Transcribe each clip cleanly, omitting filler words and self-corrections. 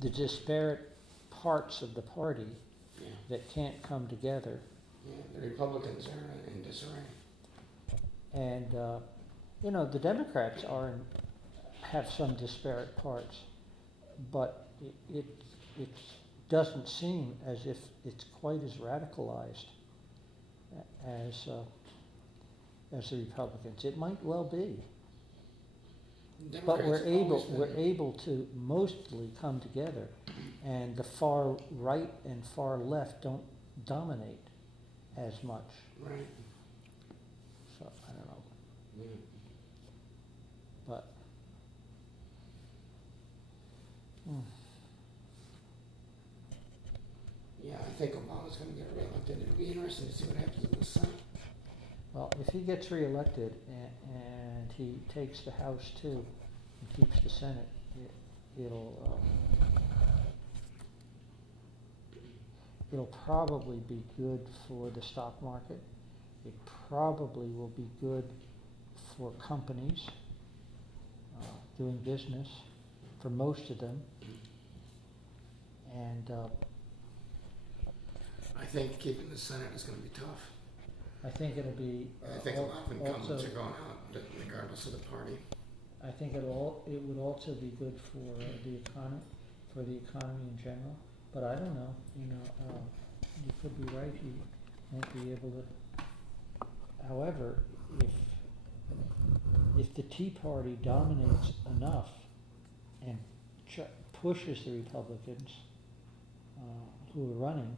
the disparate parts of the party that can't come together. Yeah, the Republicans are in disarray. And, the Democrats have some disparate parts, but it doesn't seem as if it's quite as radicalized as the Republicans. It might well be. But we're able to mostly come together, and the far right and far left don't dominate as much. Right. So I don't know. Yeah. But yeah, I think Obama's going to get reelected. It'll be interesting to see what happens in the Senate. well, if he gets reelected and he takes the House too and keeps the Senate, it'll probably be good for the stock market. It probably will be good for companies doing business, for most of them. And I think keeping the Senate is going to be tough. I think it'll be. I think a lot of incumbents are going out, regardless of the party. I think it would also be good for the economy in general. But I don't know. You could be right. You won't be able to. However, if the Tea Party dominates enough and pushes the Republicans who are running,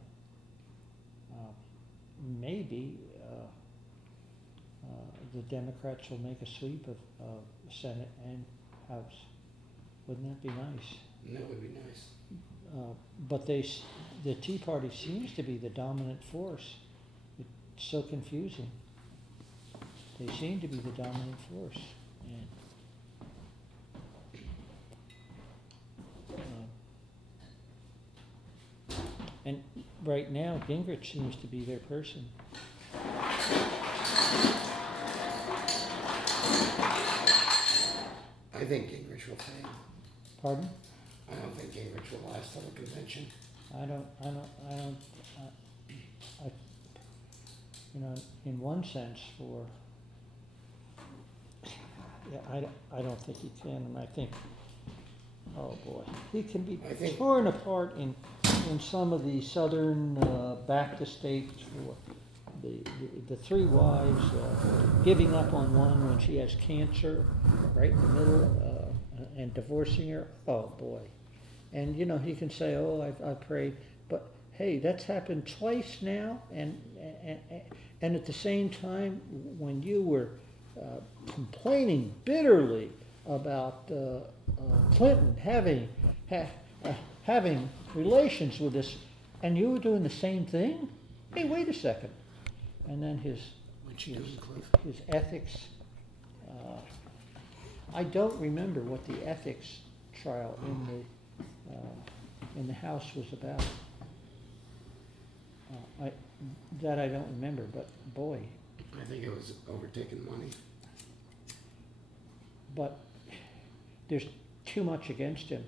maybe the Democrats will make a sweep of Senate and House. Wouldn't that be nice? That would be nice. But the Tea Party seems to be the dominant force. It's so confusing. They seem to be the dominant force. And right now, Gingrich seems to be their person. I think Gingrich will fade. Pardon? I don't think Gingrich will last till the convention. In one sense, I don't think he can, and I think, oh boy, he can be torn apart in some of the southern Baptist states for the three wives giving up on one when she has cancer, right in the middle, and divorcing her. Oh boy, and he can say, oh, I prayed, but hey, that's happened twice now, and at the same time, when you were complaining bitterly about Clinton having relations with this, and you were doing the same thing? Hey, wait a second. And then his ethics. I don't remember what the ethics trial in the House was about. I don't remember, but boy. I think it was overtaking money. But there's too much against him.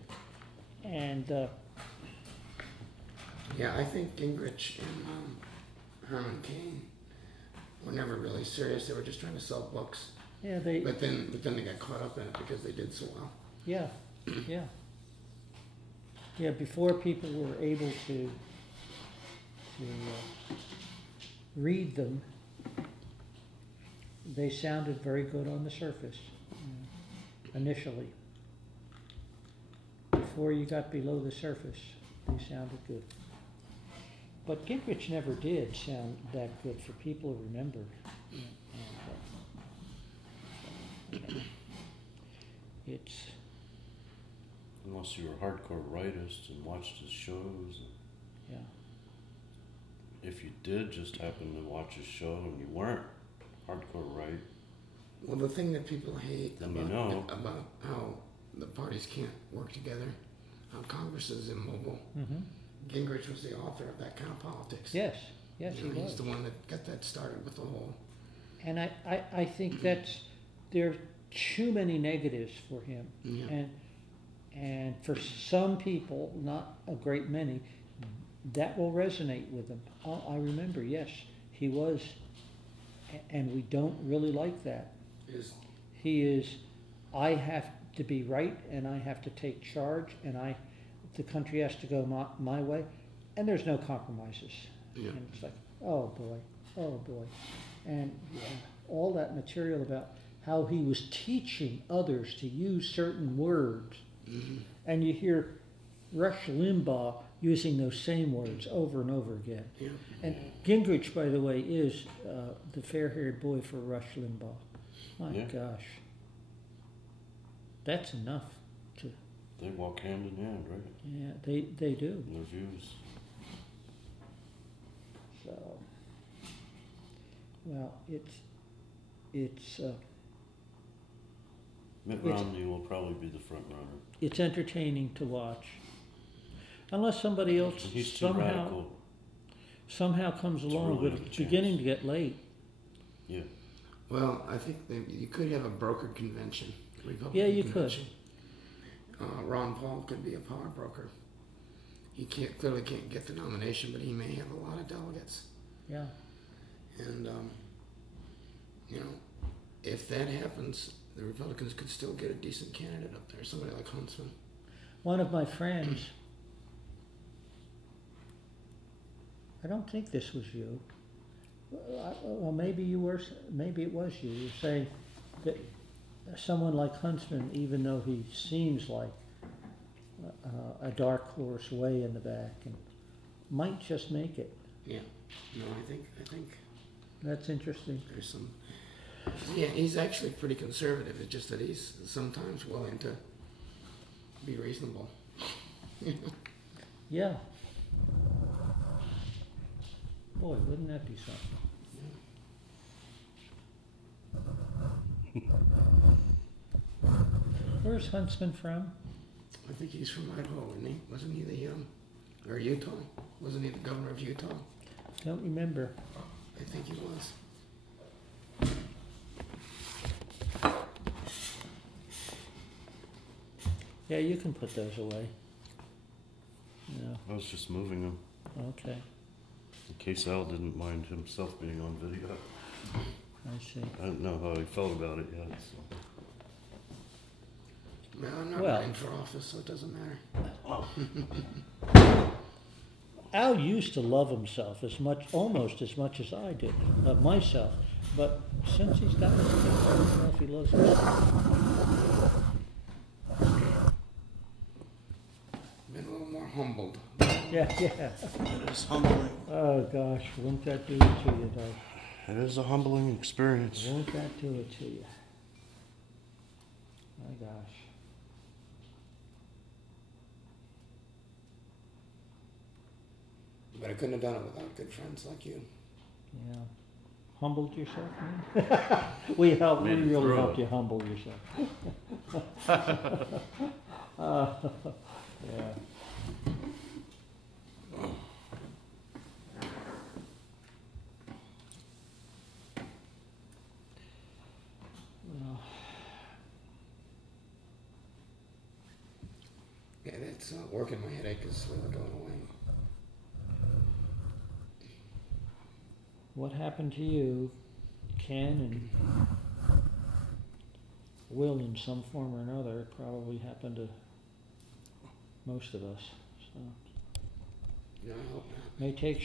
And yeah, I think Gingrich and Herman Cain were never really serious. They were just trying to sell books. Yeah, But then they got caught up in it because they did so well. Yeah, yeah. Yeah, before people were able to read them, they sounded very good on the surface initially. Before you got below the surface, they sounded good. But Gingrich never did sound that good for people who remember. It's unless you were a hardcore rightist and watched his shows. Yeah. If you did just happen to watch his show and you weren't hardcore right. Well, the thing that people hate about how the parties can't work together, how Congress is immobile. Mm-hmm. Gingrich was the author of that kind of politics. Yes, he was. He's the one that got that started with the whole. And I think there are too many negatives for him. Yeah. And for some people, not a great many, that will resonate with them. Oh, I remember, yes, he was, and we don't really like that. He is, I have to be right, and I have to take charge, and the country has to go my way, and there's no compromises. Yeah. And it's like, oh boy, and yeah, all that material about how he was teaching others to use certain words. Mm-hmm. And you hear Rush Limbaugh using those same words over and over again. Yeah. And Gingrich, by the way, is the fair-haired boy for Rush Limbaugh. My gosh. That's enough to... They walk hand in hand, right? Yeah, they do. Their views. So, well, it's Mitt Romney will probably be the front runner. It's entertaining to watch. Unless somebody else He's too radical. somehow comes along, really but it's beginning to get late. Yeah. Well, I think you could have a broker convention. Republican Yeah, you convention. Ron Paul could be a power broker. He clearly can't get the nomination, but he may have a lot of delegates. Yeah. And, you know, if that happens, the Republicans could still get a decent candidate up there, somebody like Huntsman. One of my friends, I don't think this was you. Well, maybe you were. Maybe it was you. You're saying that someone like Huntsman, even though he seems like a dark horse way in the back, and might just make it. Yeah. No, I think That's interesting. there's some. Yeah, he's actually pretty conservative. It's just that he's sometimes willing to be reasonable. Yeah. Boy, wouldn't that be something? Where's Huntsman from? I think he's from Idaho, isn't he? Wasn't he or Utah? Wasn't he the governor of Utah? Don't remember. I think he was. Yeah, you can put those away. Yeah, I was just moving them. okay. In case Al didn't mind himself being on video. I see. I don't know how he felt about it yet. So. Well, I'm not Well- running for office, so it doesn't matter. Al used to love himself almost as much as I do, myself. But since he's got this thing, I don't know if he loves himself. Been a little more humbled. Yeah. It's humbling. Oh gosh, won't that do it to you, though? It is a humbling experience. Won't that do it to you? My gosh. But I couldn't have done it without good friends like you. Yeah. Humbled yourself, man? we Made it really through helped it. you humble yourself. Yeah. Well, Yeah, that's working. My headache is really going away. what happened to you can and will in some form or another probably happen to most of us. So Yeah, I hope not. may take